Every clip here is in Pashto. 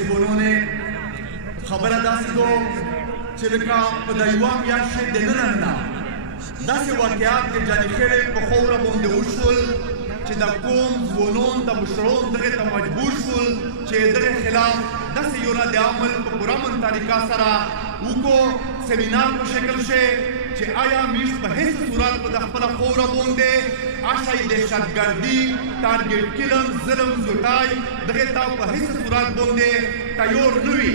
زبونونه خبره داسې دو چې لکه په د یوه میاشتې دننه نه داسې واقعات د جاني خیرې په خوره باندې وشول چې د قوم ځوانان د مشران دغې ته مجبور شول چې دغې خلاف داسې یو رد عمل په پوره من طریقه سره وکړو سیمینار په شکل شي چې آیا موږ په هیڅ صورت په د خپله خوره باندې اشی دهشتګردي ټارګېټ کیلم ظلم زوټای دغې ته په هیڅ صورت باندې تیار نه وي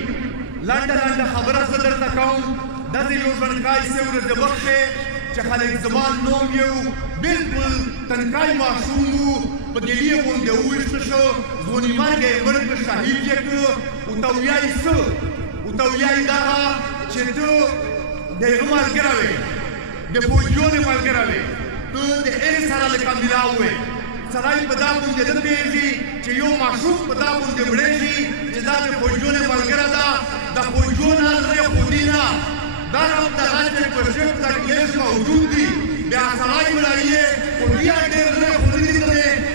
لنډه لنډه خبره زه درته کوم داسې یو ژوندکی څه ورځې وخت چې خلک زما نوم یو بلکل تنکای ماشوم و په ګلیې باندې وویشته شو ځواني مرګه یې مړ کړ شهید یې کړ ورته ویایي څه ورته ویایي دغه چې ته د هغه ملګری وې د فوجیانو ملګری وې ته د هغې سره لکه ملا وې سړی په دا باندې نه پوهېږي چې یو ماشوم په دا باندې مړېږي چې دا د فوجیانو ملګری ده د فوجیانو زړه خودي نه دا دغه چې په شپ د کلیس موجود دي بیا سړی مړایي خو بیا ډېر زړه خودي دي ته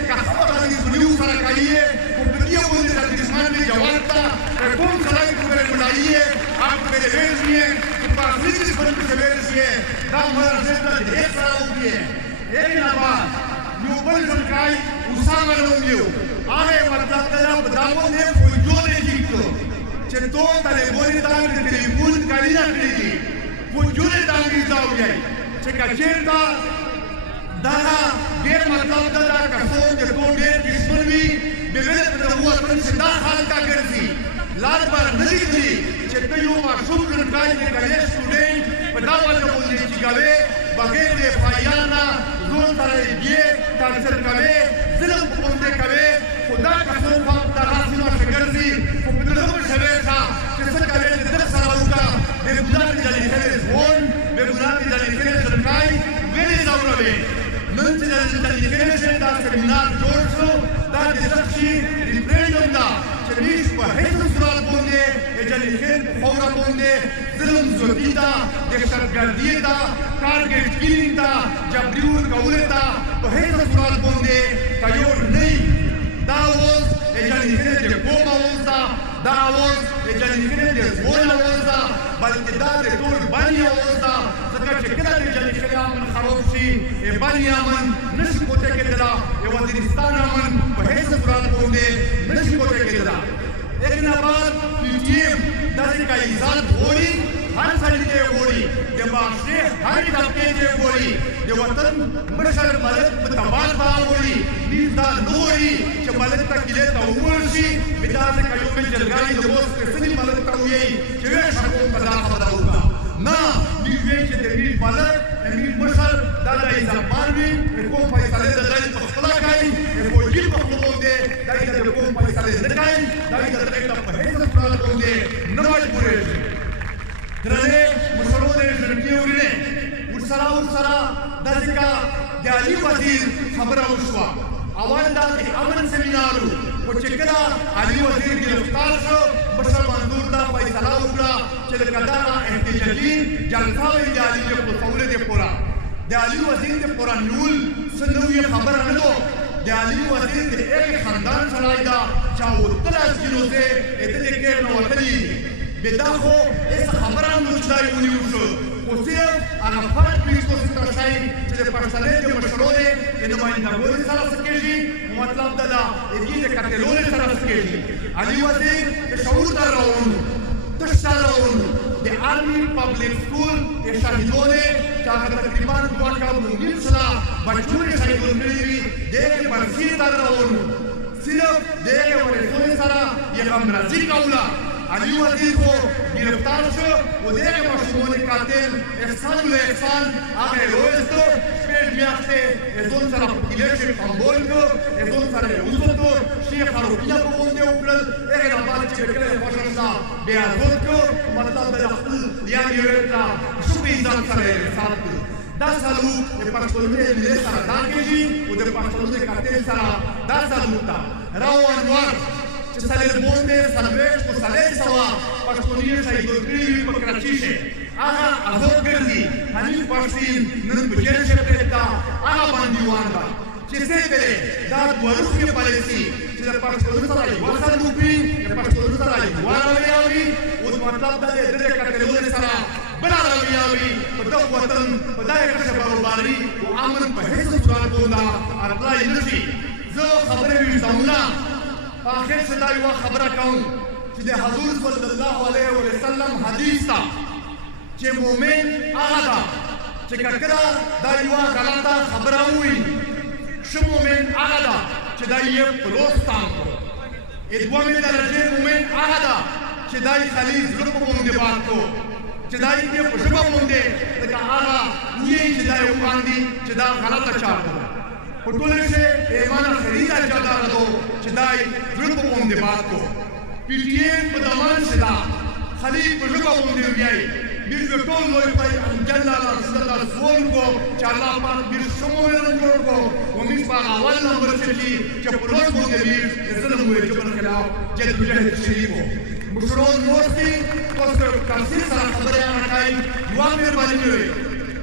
که خبره دې زړیو سره کوي خو په دې باندې د دښمن دې جواب ته کوم سړی پورې مړایي آپ پرې ویږي په اصلي دښمن پسې ویږي دا مرزه ته دې سره وکړي یې نه بعد یو بل ځلکای اسامه نوم یو هغه مطلب دا په دا باندې فوجونه کیږي چې تو طالبانو ته د ټلیفون کاری نه کړی دي فوجونه دا ویځاوي چې کچېرته دا ډېر مطلب دا کسو چې تو ډېر دښمن وي بغیر د وطن چې دا حال تا ګرځي لار پر نه دي چې ته یو ماشوم ځلکای د کالج سټوډنټ په دا وجه باندې چې کوي بغیر د فایانا زون سره یې تاثیر کوي ظلم باندې کوي خدا کسو په تاسو نو څنګه خو په دغه شوي چې څه کوي د سره وکړه د ګلات د لیکل ځون د ګلات د لیکل ځلکای ویلې زاوروي نن چې د لیکل څه دا سیمینار جوړ شو دا د شخصي ریفرندوم دا چې موږ په هیڅ صورت باندې د لیکل په خوره باندې ظلم زوتی دا دهشتګردي دا ټارګېټ کیلینګ دا جبري ورکولو ته په هیڅ صورت باندې تیار نه دا اوس اجازه د قوم اوس دا اوس اجازه د ځوان اوس بلکې دا د ټول باندې اوس ځکه چې کله د اجازه امن خراب شي باندې امن نشي کوته کېدلا یو افغانستان امن په هیڅ صورت باندې نشي کوته کېدلا لیکن بعد ټیم داسې کایزات وړي هر سړي ته وړي د معاشرې هر طبقې ته وړي د وطن مشر ملک په تبال باندې دې دا نوري چې ملک ته کله ته ورشي بدا ته کيو په جلګای د اوس کسنی ملک ته وي چې وې شکو په دا خبره وکړه نه دې وې چې دې ملک دې مشر دا د ایزابان وي کوم فیصله د غیر په خپل کوي په جیل په خپل باندې دا د کوم فیصله نه کوي دا د دغه په هیڅ ډول باندې نه مجبورېږي درنه مشرونه ژوندۍ ورنه ورسره داسې کا د علي وزیر خبره وشوه اول دا د امن سیمینارو خو چې کله علي وزیر ګرفتار شو مشر منظور دا فیصله وکړه چې لکه دغه احتجاجي جلسه وي د علي په قوله دې پوره د علي وزیر د پوره نیول څه نوې خبره نه ده د علي وزیر د هغې خاندان سړی ده چې اوتلس جنوزې دې کې نه وتلي بدا خو هیڅ خبره هم نه چې دا یې ونیول شو خو صرف هغه فرق پرېږدو څه شی چې د پښتنې د مشرونې د نمایندګانو سره څه کېږي مطلب دا ده د دې د کتلونې سره څه کېږي علي وزیر د شعور ته راوړو تش ته راوړو د آرمي پبلک سکول د شهیدونې چې هغه تقریبا 2 کال مونږ سره بچونه شهیدون کړي وي د هغې برخې ته راوړو صرف د هغې ورثونې سره یې همراضي کوله علي وزیر کو گرفتار شو و د هغې ماشومانو قاتل احسان الله احسان هغه یې وویستو شپږ میاشتې یې ځان سره په کیلې کې سمبول کړو یې ځان سره یې وساتو شیخ حروفونه په باندې وکړل هغې نه بعد چې کله یې خوښه شوه بیا ازاد کړو مطلب د خپل یاد یې ورکړه شوبې ځان سره یې حساب کړو دا سلوک د پښتنو د ملت سره دا کېږي او د پښتنو د قاتل سره دا سلوک ده راو انوار چې سلیل باندې سلویشت او سلیل سوا پښتوني شهیدون کړي وي په کراچي کې هغه ازاد ګرځي حنیف پښتین نن په جیل کې پرېږده هغه بندیوان ده چې څه پرې دا دوه روحي پالیسي چې د پښتنو سره یو سره وکړي د پښتنو سره وطن په دغه ښه باروباري او امن په هیڅ صورت باندې اپلای نشي. زه خبرې ویډاونه په آخر کې دا یوه خبره کوم چې د حضور صلی الله علیه وسلم حدیث ته چې مؤمن هغه ده چې کله دا یوه غلطه خبره ووایي، ښه مؤمن هغه ده چې دا یې پروستان کړو. دومې درجې مؤمن هغه ده چې دا یې خالي زړه په باندې باد کړو، چې دا یې په ژبه باندې لکه هغه وایي چې دا یې وکاندي چې دا غلطه چاره ده. په ټوله کې ایمان خري درجه دا ده چې دا یې زړه په باندې باد کړو. پی ټي ایم په دمان چې دا خالي په ژبه باندې وایي بیر ټول لوی پای انجل الله صدا سوال کو چې الله پاک بیر شمول جوړ کو و موږ په اول نمبر چې په لوی باندې بیر ظلم وې چې په خلاف جد مجاهد شریفو مشرون نوستي تاسو کارسي سره خبره راکای یو امر باندې وي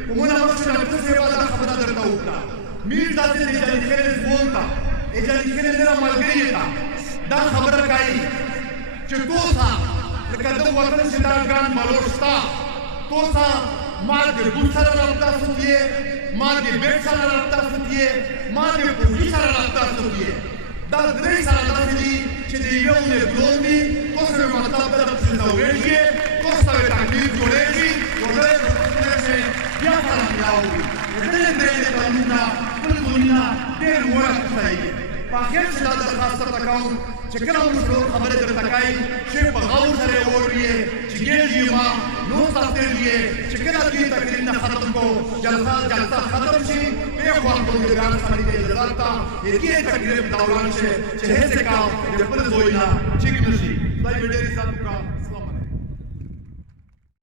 کومه مقصد تاسو په دا خبره درته وکړه میر داسې نه چې خیر وونتا اجازه خیر نه ملګری تا دا خبره کوي چې توسا لکه د وطن چې دا ګان مالوشتا توسا ما د ګل سره رابطه سوتیه ما د بیت سره رابطه سوتیه ما د پولیس سره رابطه سوتیه دا درې سره داسې چې د یو نه بلوندي توسو مطلب دا چې دا ویږي توسو ته تعبیر جوړېږي ورته بیا سره یاوي دې دې قانونا ټول دنیا ډېر ورته دی په اخر کې دا درخواست کوم چې کله موږ خبره درته کوي چې په غور سره ووري چې کېږي ما نو تاسو یې چې کله دې تقریر نه ختم کو جلسه ختم شي په خپل ګران سره دې درته دې تقریر په دوران چې هڅه کا د خپل زوینا چې نشي دای ویډیو حساب کا